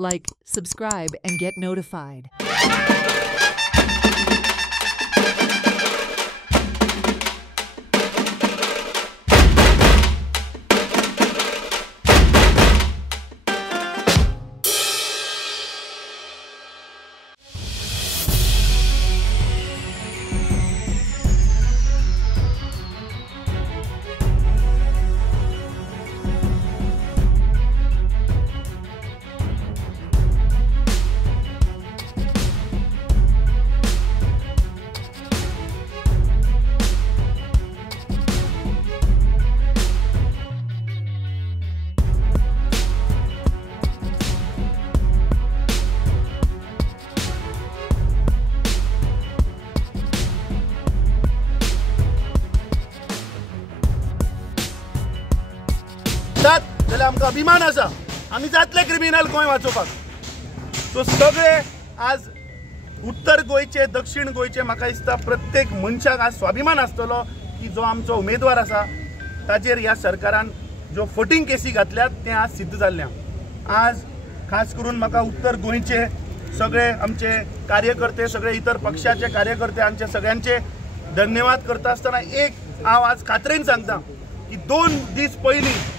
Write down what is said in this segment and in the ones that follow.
Like, subscribe, and get notified. जाल्यार आमकां अभिमान आसा आमी जातले क्रिमिनल गोंय वाचोवपाक. सो सगळे आज उत्तर गोंयचे दक्षिण गोंयचे म्हाका दिसता प्रत्येक मनशाक आज स्वाभिमान आसतलो की जो आमचो उमेदवार आसा ताचेर ह्या सरकारान ज्यो फटींग केसी घातल्यात तें आज सिद्ध जाल्लें. आज खास करून म्हाका उत्तर गोंयचे सगळे आमचे कार्यकर्ते सगळे इतर पक्षाचे कार्यकर्ते आमचे सगळ्यांचे धन्यवाद करता आसतना एक हांव आज खात्रेन सांगता की 2 दीस पयलीं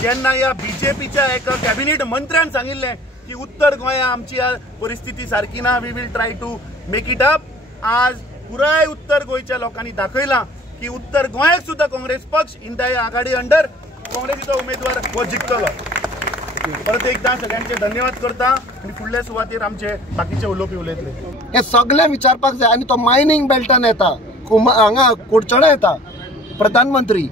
जेन्ना ह्या बीजेपीच्या एका कॅबिनेट मंत्र्यान सांगिल्लें की उत्तर गोंया आमची परिस्थिती सारकी ना, we will try to make it up. आज पुराय उत्तर गोंयच्या लोकांनी दाखयलां की उत्तर गोंयाक सुद्धा काँग्रेस पक्ष इंडिया आघाडी अंडर काँग्रेसीचो उमेदवार हो जिखतलो. परत एकदा सगळ्यांचे धन्यवाद करता आनी फुडल्या सुवातेर आमचे बाकीचे उलोवपी उलयतले. हे सगळे विचारपाक जाय. आनी तो मायनिंग बेल्टान येता, हांगा कुडचडे येता प्रधानमंत्री,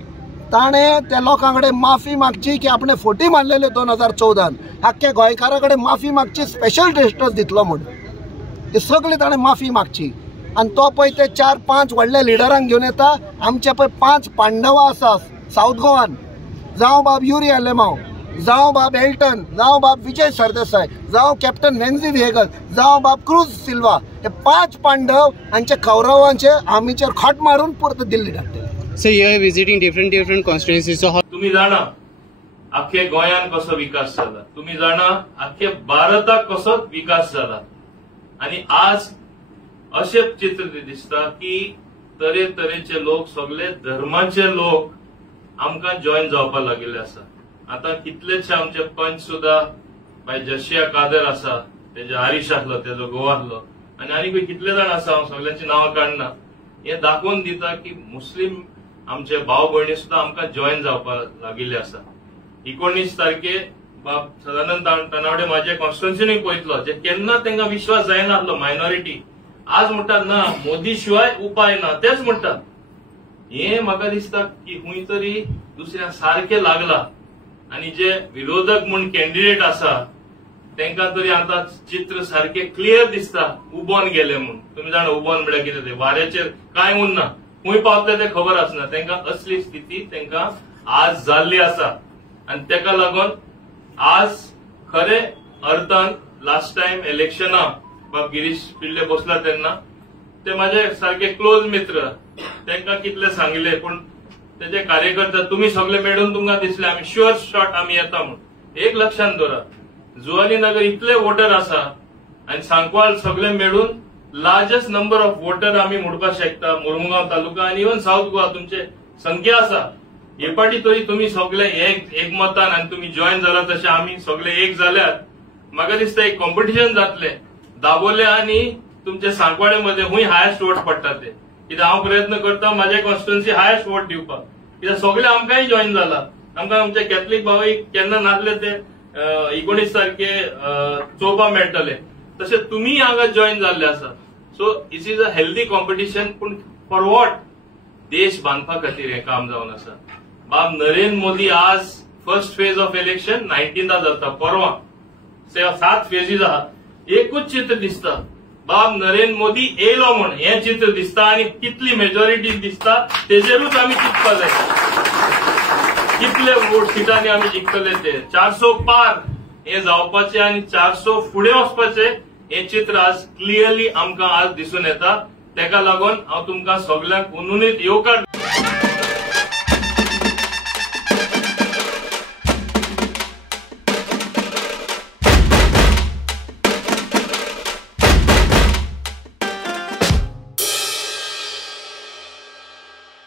ताणें त्या लोकां कडेन माफी मागची की आपणे फोटी मारलेल्यो 2014 आख्ख्या गोंयकारा कडेन माफी मागची, स्पेशल स्टेटस दितलो म्हणून. ते सगळे ताणें माफी मागची. आनी तो पळय ते 4-5 व्हडल्या लिडरांक घेवन येता. आमचे पळय 5 पांडवां आसा साऊथ गोवान, जावं बाब युरी आलेमांव, जावं बाब एल्टन, जावं बाब विजय सरदेसाय, जावं कॅप्टन वेन्झी व्हेगल, जावं बाब क्रूज सिल्वा, हे 5 पांडव हांचे कौरवांचे आमीचेर खोट मारून परत दिल्ली धाडटले. So you are visiting different constituencies. So तुम्ही जाणा अख्खे गोंयान कसो विकास जाला, तुम्ही जाणा अख्खे भारताक कसो विकास जाला. आणि आज अशे चित्र दिसता की तरेतरेचे लोक, सगळे धर्माचे लोक आमकां जॉईन जावपाक लागिल्ले आसा. आता कितलेशे आमचे पंच सुद्धा बाय जशिया कादर आसा, तेजे हरीश आसलो, तेजो गोवातलो, आणि आनी कितले जाण आसा, हांव सगळ्यांची नांवां काडना. हे दाखोवन दिता की मुस्लिम आमचे भाव भयणी सुद्धा आमकां जॉईन जावपाक लागिल्ले आसा. 19 तारखे बाब सदानंद तनावडे माझे कॉन्स्टिट्युएन्सीनी पळयतलो, जे केन्ना तांकां विश्वास जायनासलो मायनॉरिटी, आज म्हणटा ना मोदी शिवाय उपाय ना, तेच म्हणटा. हे म्हाका दिसता की खंय तरी दुसऱ्या सारखे लागला. आणि जे विरोधक म्हूण कॅन्डिडेट आसा तांकां तरी आता चित्र सारखे क्लियर दिसता उबोन गेले म्हणून. तुम्ही जाणा उबोन म्हळ्यार कितें ते वाऱ्याचेर कांय उरना, खंय पावतले ते खबर आसना. तांकां असली स्थिती तांकां आज जाल्ली आसा. आणि ताका लागून आज खरे अर्थान लास्ट टाइम इलेक्शना बाब गिरीश पिल्ले बसला तेन्ना ते माझे सारखे क्लोज मित्र, तांकां कितले सांगिल्ले, पण तेजे कार्यकर्ते तुम्ही सगळे मेळून तुमकां दिसले आमी शुअर शॉट आमी येता म्हणून. एक लक्षात दवरा, जुवानी नगर इतले वोटर आसा आणि सांकवाळ सगळे मेळून लार्जेस्ट नंबर ऑफ वोटर आमी म्हणपाक शकता. मुर्मुगांव तालुका आणि इवन साऊथ गोवा तुमचे संख्या आसा. हे पाटी तरी तुम्ही सगळे एक मतान आणि तुम्ही जॉईन जाला, तसे आम्ही सगळे एक जाल्यात. म्हाका दिसता एक कॉम्पिटिशन जातले दाबोले आणि तुमचे सांकवाळे मध्ये हुंय हायेस्ट वोट पडटा ते. कित्याक हांव प्रयत्न करता म्हाजे कॉन्स्टिट्युएन्सी हायेस्ट वोट दिवपाक, कित्याक सगळे आमकांय जॉईन जाला. आमकां आमचे कॅथलीक भावय केन्ना नासले ते 19 तारखे चोवपाक मेळटले, तसे तुम्ही हांगा जॉईन जाल्ले आसा. So it is a healthy competition. पूण फॉर वॉट? देश बांदपा खातीर हे काम जावन आसा. बाब नरेंद्र मोदी आज फर्स्ट फेज ऑफ इलेक्शन 19 जाता, परवा 7 फेजीस आहा. एकूच चित्र दिसता, बाब नरेंद्र मोदी येयलो म्हूण हें चित्र दिसता. आणि कितली मेजॉरिटी दिसता तेजेरूच आमी चिंतपा जाय, कितले वोट सिटांनी आमी जिखतले ते. 400 पार हे जावपाचे आणि 400 फुडें वचपाचे हे चित्र आज क्लियरली आमकां आज दिसून येता. ताका लागून हांव तुमकां सगळ्यांक उनुनीत येवकार